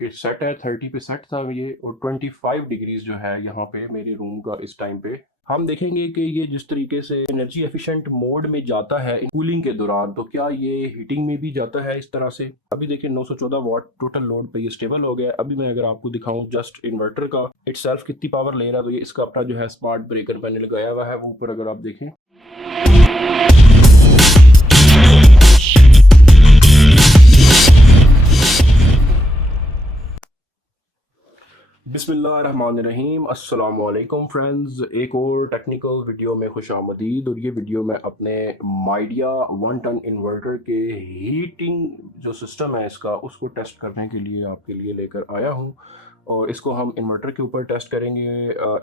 कि सेट है 30 पे सेट था ये और 25 डिग्रीज जो है यहाँ पे मेरे रूम का इस टाइम पे। हम देखेंगे कि ये जिस तरीके से एनर्जी एफिशिएंट मोड में जाता है कूलिंग के दौरान, तो क्या ये हीटिंग में भी जाता है इस तरह से। अभी देखिए 914 वाट टोटल लोड पे ये स्टेबल हो गया है। अभी मैं अगर आपको दिखाऊं जस्ट इन्वर्टर का इटसेल्फ कितनी पावर ले रहा है, तो ये इसका अपना जो है स्मार्ट ब्रेकर पैनल लगाया हुआ है वो ऊपर, अगर आप देखें। बिस्मिल्लाहिर्रहमानिर्रहीम, अस्सलाम वालेकुम फ्रेंड्स। एक और टेक्निकल वीडियो में खुश आमदीद। और ये वीडियो मैं अपने माइडिया 1 टन इन्वर्टर के हीटिंग जो सिस्टम है इसका उसको टेस्ट करने के लिए आपके लिए लेकर आया हूँ। और इसको हम इन्वर्टर के ऊपर टेस्ट करेंगे।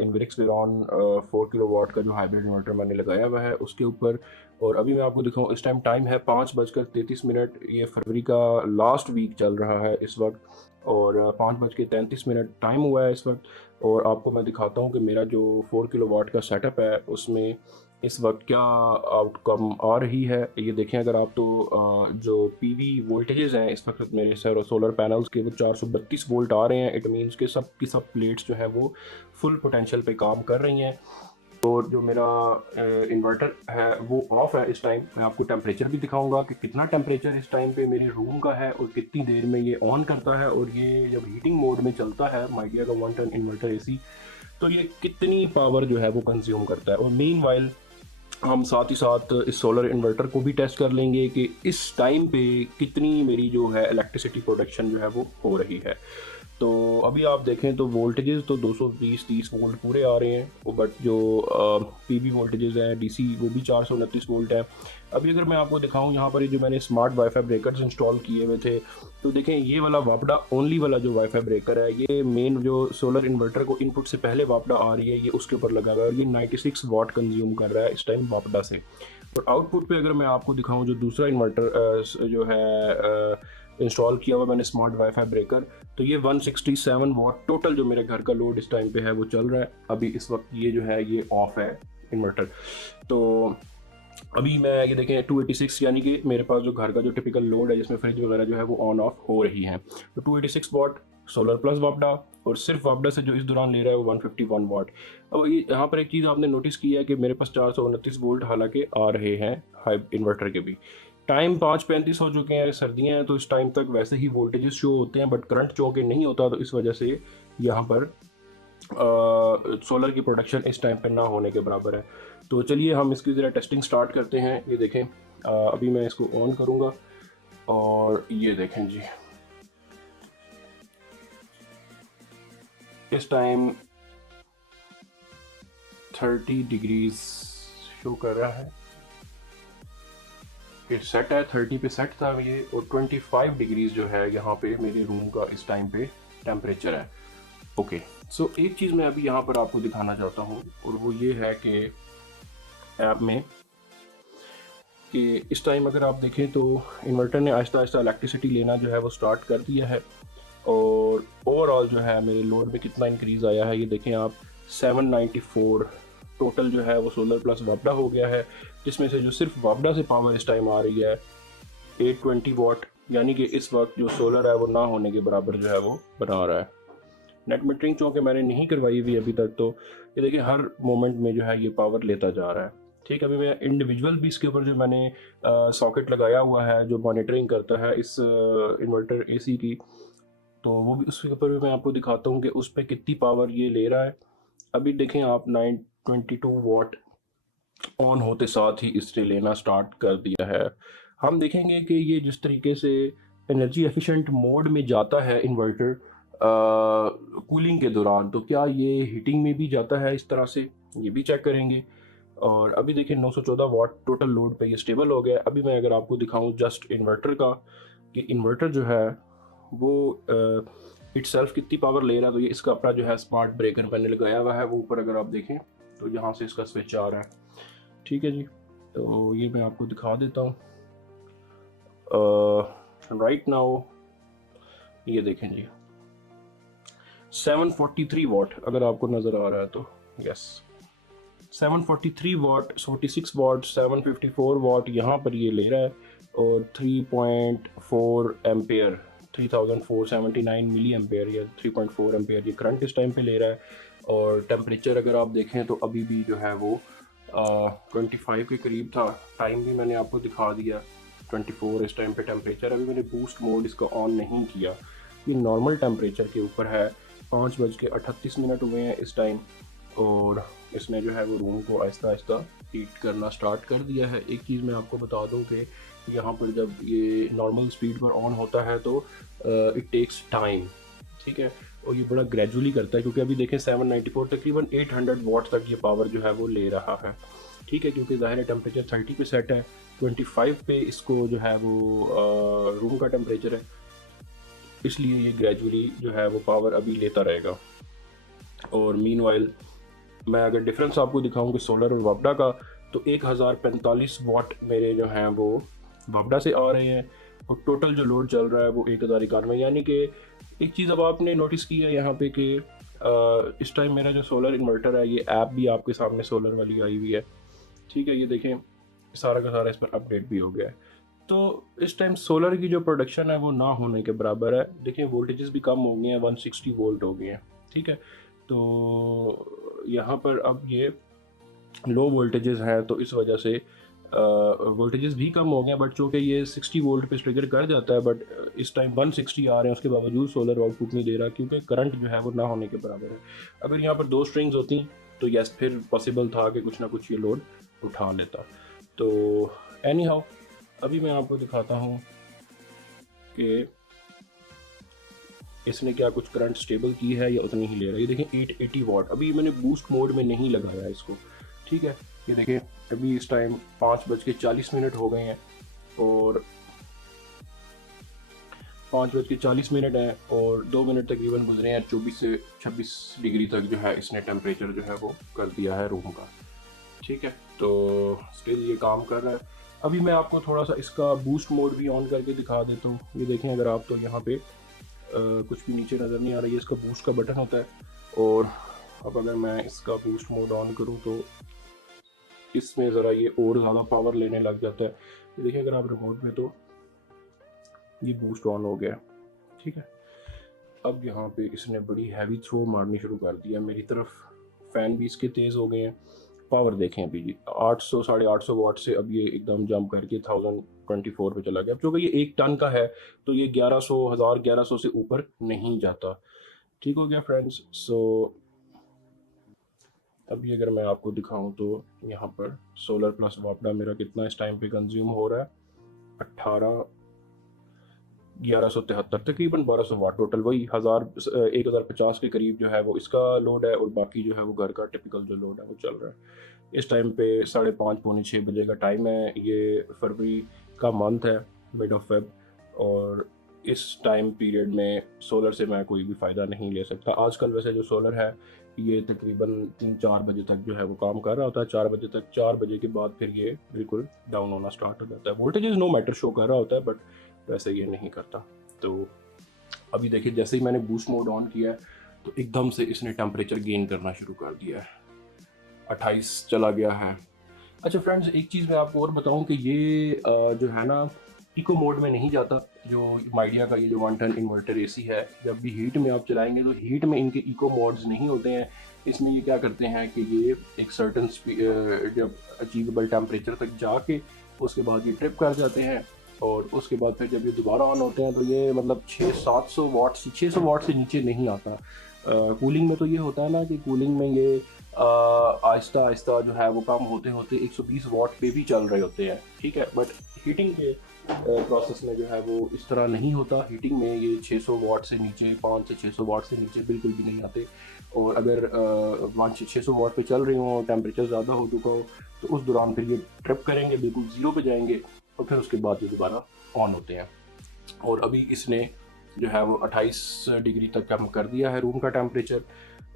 इन्वेरिक्स वेरॉन 4 किलोवाट का जो हाइब्रिड इन्वर्टर मैंने लगाया हुआ है उसके ऊपर। और अभी मैं आपको दिखाऊँ, इस टाइम टाइम है 5:33। ये फरवरी का लास्ट वीक चल रहा है इस वक्त। और 5:33 टाइम हुआ है इस वक्त। और आपको मैं दिखाता हूँ कि मेरा जो 4 किलोवाट का सेटअप है उसमें इस वक्त क्या आउटकम आ रही है। ये देखें अगर आप, तो जो पीवी वोल्टेजेस हैं इस वक्त मेरे सोलर पैनल्स के, वो 432 वोल्ट आ रहे हैं। इट मीन्स कि सब की सब प्लेट्स जो है वो फुल पोटेंशियल पे काम कर रही हैं। और जो मेरा इन्वर्टर है वो ऑफ है इस टाइम। मैं आपको टेम्परेचर भी दिखाऊंगा कि कितना टेम्परेचर इस टाइम पे मेरे रूम का है और कितनी देर में ये ऑन करता है। और ये जब हीटिंग मोड में चलता है माइडिया का 1 टन इन्वर्टर एसी, तो ये कितनी पावर जो है वो कंज्यूम करता है। और मीन वाइल हम साथ ही साथ इस सोलर इन्वर्टर को भी टेस्ट कर लेंगे कि इस टाइम पे कितनी मेरी जो है इलेक्ट्रिसिटी प्रोडक्शन जो है वो हो रही है। तो अभी आप देखें तो वोल्टेजेस तो 220-30 वोल्ट पूरे आ रहे हैं, बट जो पीवी वोल्टेजेस हैं डीसी वो भी 429 वोल्ट है। अभी अगर मैं आपको दिखाऊं यहाँ पर, ये जो मैंने स्मार्ट वाईफाई ब्रेकर्स इंस्टॉल किए हुए थे, तो देखें ये वाला वापडा ओनली वाला जो वाईफाई ब्रेकर है, ये मेन जो सोलर इन्वर्टर को इनपुट से पहले वापडा आ रही है ये उसके ऊपर लगा हुआ है। और ये 96 वाट कंज्यूम कर रहा है इस टाइम वापडा से। और आउटपुट पे अगर मैं आपको दिखाऊं, जो दूसरा इन्वर्टर जो है इंस्टॉल किया हुआ मैंने स्मार्ट वाईफाई ब्रेकर, तो ये 167 वाट टोटल जो मेरे घर का लोड इस टाइम पे है वो चल रहा है। अभी इस वक्त ये जो है ये ऑफ है इन्वर्टर। तो अभी मैं ये देखें 286, यानी कि मेरे पास जो घर का जो टिपिकल लोड है जिसमें फ्रिज वगैरह जो है वो ऑन ऑफ हो रही है, तो 286 वाट सोलर प्लस वापडा। और सिर्फ वापडा से जो इस दौरान ले रहा है वो 151 वाट। अब ये यहाँ पर एक चीज़ आपने नोटिस की है कि मेरे पास 429 वोल्ट हालांकि आ रहे हैं हाई इन्वर्टर के भी। टाइम 5:35 हो चुके हैं, सर्दियाँ हैं तो इस टाइम तक वैसे ही वोल्टेजेस शो होते हैं, बट करंट चो के नहीं होता, तो इस वजह से यहाँ पर सोलर की प्रोडक्शन इस टाइम पे ना होने के बराबर है। तो चलिए हम इसकी ज़रा टेस्टिंग स्टार्ट करते हैं। ये देखें, अभी मैं इसको ऑन करूँगा और ये देखें जी, इस टाइम 30 डिग्रीज शो कर रहा है। ये सेट है 30 पे सेट था ये, और 25 डिग्रीज जो है यहाँ पे मेरे रूम का इस टाइम पे टेम्परेचर है। ओके, सो एक चीज़ मैं अभी यहाँ पर आपको दिखाना चाहता हूँ, और वो ये है कि ऐप में कि इस टाइम अगर आप देखें तो इन्वर्टर ने आहिस्ता आहिस्ता इलेक्ट्रिसिटी लेना जो है वो स्टार्ट कर दिया है। और ओवरऑल जो है मेरे लोड में कितना इंक्रीज़ आया है ये देखें आप, 794 टोटल जो है वो सोलर प्लस वापडा हो गया है। जिसमें से जो सिर्फ वापडा से पावर इस टाइम आ रही है 820 वाट, यानी कि इस वक्त जो सोलर है वो ना होने के बराबर जो है वो बना रहा है। नेट मीटरिंग चूँकि मैंने नहीं करवाई हुई अभी तक, तो ये देखिए हर मोमेंट में जो है ये पावर लेता जा रहा है। ठीक है, अभी मैं इंडिविजुअल भी इसके ऊपर जो मैंने सॉकेट लगाया हुआ है जो मॉनिटरिंग करता है इस इन्वर्टर एसी की, तो वो भी उसके ऊपर भी मैं आपको दिखाता हूँ कि उस पर कितनी पावर ये ले रहा है। अभी देखें आप, 922 वाट ऑन होते साथ ही इसने लेना स्टार्ट कर दिया है। हम देखेंगे कि ये जिस तरीके से एनर्जी एफिशिएंट मोड में जाता है इन्वर्टर कूलिंग के दौरान, तो क्या ये हीटिंग में भी जाता है इस तरह से, ये भी चेक करेंगे। और अभी देखिए 914 वाट टोटल लोड पे ये स्टेबल हो गया है। अभी मैं अगर आपको दिखाऊं जस्ट इन्वर्टर का, कि इन्वर्टर जो है वो इटसेल्फ कितनी पावर ले रहा है, तो ये इसका अपना जो है स्मार्ट ब्रेकर मैंने लगाया हुआ है वो ऊपर, अगर आप देखें तो यहाँ से इसका स्विच आ रहा है। ठीक है जी, तो ये मैं आपको दिखा देता हूँ राइट नाउ। ये देखें जी, 743 वाट अगर आपको नज़र आ रहा है तो, यस 743 वाट, 46 वाट, 754 वाट यहाँ पर ये ले रहा है। और 3.4 एम्पेयर 3479 मिली एम्पेयर या 3.4 एम्पेयर ये करंट इस टाइम पे ले रहा है। और टेम्परेचर अगर आप देखें तो अभी भी जो है वो 25 के करीब था। टाइम भी मैंने आपको दिखा दिया, 24 इस टाइम पे टेम्परेचर। अभी मैंने बूस्ट मोड इसका ऑन नहीं किया, ये नॉर्मल टेम्परेचर के ऊपर है। 5:38 हुए हैं इस टाइम, और इसने जो है वो रूम को आहिस्ता आहिस्ता हीट करना स्टार्ट कर दिया है। एक चीज़ मैं आपको बता दूं कि यहाँ पर जब ये नॉर्मल स्पीड पर ऑन होता है तो इट टेक्स टाइम, ठीक है, और ये बड़ा ग्रेजुअली करता है, क्योंकि अभी देखें 794 तकरीबन 800 वाट तक ये पावर जो है वो ले रहा है, ठीक है, क्योंकि ज़ाहिर है टेम्परेचर 30 पे सेट है, 25 पे इसको जो है वो रूम का टेम्परेचर है, इसलिए ये ग्रेजुअली जो है वो पावर अभी लेता रहेगा। और मीनवाइल मैं अगर डिफरेंस आपको दिखाऊं कि सोलर और वापडा का, तो 1045 वाट मेरे जो हैं वो वापडा से आ रहे हैं, और टोटल जो लोड चल रहा है वो 1091। यानी कि एक चीज़ अब आपने नोटिस की है यहाँ पे कि इस टाइम मेरा जो सोलर इन्वर्टर है, ये ऐप भी आपके सामने सोलर वाली आई हुई है, ठीक है, ये देखें सारा का सारा इस पर अपडेट भी हो गया है। तो इस टाइम सोलर की जो प्रोडक्शन है वो ना होने के बराबर है। देखिए वोल्टेजेस भी कम हो गए हैं, 160 वोल्ट हो गए हैं, ठीक है। तो यहाँ पर अब ये लो वोल्टेजेस हैं, तो इस वजह से वोल्टेजेस भी कम हो गए हैं, बट चूँकि ये 60 वोल्ट पे ट्रिगर कर जाता है, बट इस टाइम 160 आ रहे हैं, उसके बावजूद सोलर आउटपुट नहीं दे रहा, क्योंकि करंट जो है वो ना होने के बराबर है। अगर यहाँ पर 2 स्ट्रिंग्स होती तो यस फिर पॉसिबल था कि कुछ ना कुछ ये लोड उठा लेता। तो एनी हाउ अभी मैं आपको दिखाता हूँ कि इसने क्या कुछ करंट स्टेबल की है या उतनी ही ले रहा है। ये देखें 880 वाट, अभी मैंने बूस्ट मोड में नहीं लगाया इसको, ठीक है। ये देखें अभी इस टाइम 5:40 हो गए हैं, और 5:40 हैं, और 2 मिनट तकरीबन गुजरे हैं, 24 से 26 डिग्री तक जो है इसने टेम्परेचर जो है वो कर दिया है रूम का, ठीक है। तो स्टिल ये काम कर रहा है। अभी मैं आपको थोड़ा सा इसका बूस्ट मोड भी ऑन करके दिखा देता हूँ। ये देखें अगर आप, तो यहाँ पे कुछ भी नीचे नज़र नहीं आ रही है, इसका बूस्ट का बटन होता है, और अब अगर मैं इसका बूस्ट मोड ऑन करूँ तो इसमें ज़रा ये और ज़्यादा पावर लेने लग जाता है। ये देखिए अगर आप रिमोट में, तो ये बूस्ट ऑन हो गया, ठीक है। अब यहाँ पे इसने बड़ी हैवी थ्रो मारनी शुरू कर दिया मेरी तरफ, फ़ैन भी इसके तेज़ हो गए हैं। पावर देखें अभी जी 800 850 वाट से अब ये एकदम जंप करके 1024 पे चला गया। अब चूँकि ये 1 टन का है तो ये 1100 से ऊपर नहीं जाता, ठीक हो गया फ्रेंड्स। सो अभी अगर मैं आपको दिखाऊं तो यहाँ पर सोलर प्लस वापडा मेरा कितना इस टाइम पे कंज्यूम हो रहा है, 1173 तकरीबन 1200 वाट टोटल, वही 1050 के करीब जो है वो इसका लोड है, और बाकी जो है वो घर का टिपिकल जो लोड है वो चल रहा है। इस टाइम पे 5:30 पौने 6 बजे का टाइम है, ये फरवरी का मंथ है, मिड ऑफ फेब, और इस टाइम पीरियड में सोलर से मैं कोई भी फ़ायदा नहीं ले सकता। आजकल वैसे जो सोलर है ये तकरीबन 3-4 बजे तक जो है वो काम कर रहा होता है, 4 बजे तक, 4 बजे के बाद फिर ये बिल्कुल डाउन होना स्टार्ट हो जाता है। वोल्टेज नो मैटर शो कर रहा होता है, बट वैसे ये नहीं करता। तो अभी देखिए जैसे ही मैंने बूस्ट मोड ऑन किया है तो एकदम से इसने टेम्परेचर गेन करना शुरू कर दिया है, 28 चला गया है। अच्छा फ्रेंड्स, एक चीज़ मैं आपको और बताऊं कि ये जो है ना इको मोड में नहीं जाता। जो माइडिया का ये जो 1 टन इन्वर्टर एसी है, जब भी हीट में आप चलाएंगे तो हीट में इनके इको मोड्स नहीं होते हैं। इसमें ये क्या करते हैं कि ये एक सर्टन जब अचीवेबल टेम्परेचर तक जाके उसके बाद ये ट्रिप कर जाते हैं, और उसके बाद फिर जब ये दोबारा ऑन होते हैं तो ये मतलब 600-700 वाट से 600 वाट से नीचे नहीं आता। कूलिंग में तो ये होता है ना कि कूलिंग में ये आहिस्ता आहिस्ता जो है वो कम होते होते 120 वाट पे भी चल रहे होते हैं, ठीक है। बट हीटिंग के प्रोसेस में जो है वो इस तरह नहीं होता। हीटिंग में ये 600 वाट से नीचे, 500 से 600 वाट से नीचे बिल्कुल भी नहीं आते। और अगर 500 से 600 वाट पे चल रही हो, टेम्परेचर ज़्यादा हो चुका हो, तो उस दौरान फिर ये ट्रिप करेंगे, बिल्कुल ज़ीरो पे जाएंगे, और फिर उसके बाद ये दोबारा ऑन होते हैं। और अभी इसने जो है वो 28 डिग्री तक कम कर दिया है रूम का टेम्परेचर।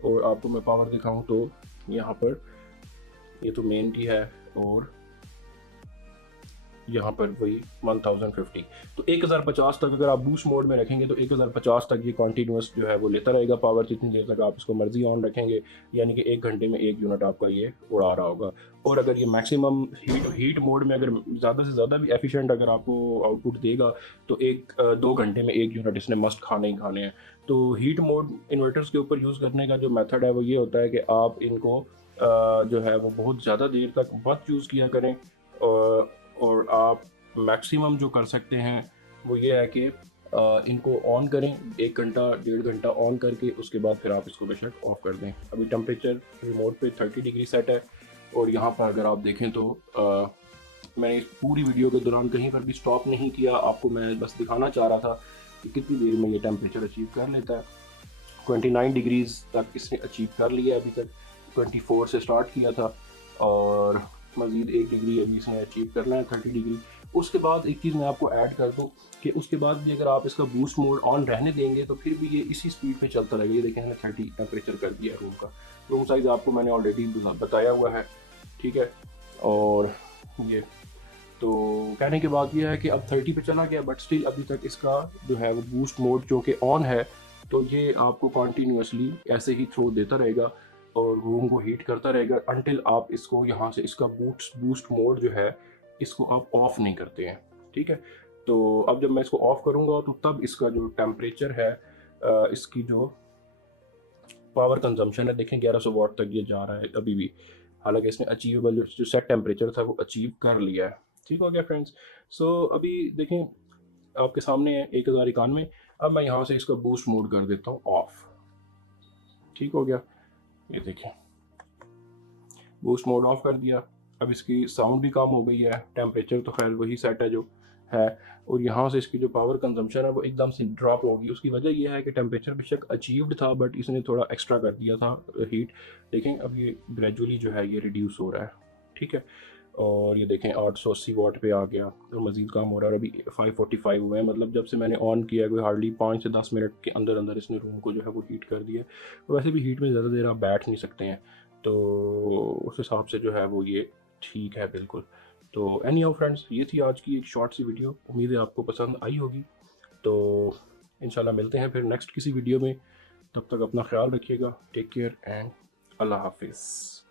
और आपको मैं पावर दिखाऊं तो यहाँ पर ये तो मेन की है, और यहाँ पर वही 1050। तो 1050 तक अगर आप बूस्ट मोड में रखेंगे तो 1050 तक ये कॉन्टीन्यूस जो है वो लेता रहेगा पावर, जितनी देर तक आप इसको मर्जी ऑन रखेंगे, यानी कि 1 घंटे में 1 यूनिट आपका ये उड़ा रहा होगा। और अगर ये मैक्सिमम हीट मोड में अगर ज़्यादा से ज़्यादा भी एफिशिएंट अगर आपको आउटपुट देगा तो 2 घंटे में 1 यूनिट इसने मस्ट खाने ही खाने हैं। तो हीट मोड इन्वर्टर्स के ऊपर यूज़ करने का जो मेथड है वो ये होता है कि आप इनको जो है वो बहुत ज़्यादा देर तक मत यूज़ किया करें, और आप मैक्सिमम जो कर सकते हैं वो ये है कि इनको ऑन करें 1 घंटा 1.5 घंटा ऑन करके, उसके बाद फिर आप इसको बेशक ऑफ कर दें। अभी टेम्परेचर रिमोट पे 30 डिग्री सेट है, और यहाँ पर अगर आप देखें तो मैंने इस पूरी वीडियो के दौरान कहीं पर भी स्टॉप नहीं किया, आपको मैं बस दिखाना चाह रहा था कि कितनी देर में ये टेम्परेचर अचीव कर लेता है। 29 डिग्रीज़ तक इसने अचीव कर लिया अभी तक, 24 से स्टार्ट किया था, और मज़ीद 1 डिग्री अभी इसने अचीव करना है 30 डिग्री। उसके बाद एक चीज़ मैं आपको ऐड कर दूं कि उसके बाद भी अगर आप इसका बूस्ट मोड ऑन रहने देंगे तो फिर भी ये इसी स्पीड पे चलता रहेगा। ये देखें मैंने 30 टेम्परेचर कर दिया रूम का। रूम साइज़ आपको मैंने ऑलरेडी बताया हुआ है, ठीक है। और ये तो कहने के बाद ये है कि अब 30 पे चला गया, बट स्टिल अभी तक इसका जो है वो बूस्ट मोड जो कि ऑन है, तो ये आपको कॉन्टीन्यूसली ऐसे ही थ्रो देता रहेगा और रूम को हीट करता रहेगा अनटिल आप इसको यहाँ से इसका बूस्ट मोड जो है इसको आप ऑफ नहीं करते हैं, ठीक है। तो अब जब मैं इसको ऑफ करूँगा तो तब इसका जो टेम्परेचर है, इसकी जो पावर कंजम्पशन है, देखें 1100 वाट तक ये जा रहा है अभी भी, हालांकि इसने अचीवेबल जो सेट टेम्परेचर था वो अचीव कर लिया है। ठीक हो गया फ्रेंड्स। सो अभी देखें आपके सामने है 1091। अब मैं यहाँ से इसका बूस्ट मोड कर देता हूँ ऑफ। ठीक हो गया, ये देखें बूस्ट मोड ऑफ कर दिया। अब इसकी साउंड भी कम हो गई है, टेम्परेचर तो खैर वही सेट है जो है, और यहाँ से इसकी जो पावर कंजम्पशन है वो एकदम से ड्रॉप होगी। उसकी वजह यह है कि टेम्परेचर बेशक अचीव्ड था बट इसने थोड़ा एक्स्ट्रा कर दिया था हीट। देखें अब ये ग्रेजुअली जो है ये रिड्यूस हो रहा है, ठीक है। और ये देखें 880 वाट पे आ गया और मज़ीद कम हो रहा है। अभी 545 हुए हैं, मतलब जब से मैंने ऑन किया कोई हार्डली 5 से 10 मिनट के अंदर अंदर इसने रूम को जो है वो हीट कर दिया। वैसे भी हीट में ज़्यादा देर आप बैठ नहीं सकते हैं, तो उस हिसाब से जो है वो ये ठीक है बिल्कुल। तो एनी हाउ फ्रेंड्स, ये थी आज की एक शॉर्ट सी वीडियो, उम्मीद है आपको पसंद आई होगी। तो इंशाल्लाह मिलते हैं फिर नेक्स्ट किसी वीडियो में, तब तक अपना ख्याल रखिएगा। टेक केयर एंड अल्लाह हाफिज़।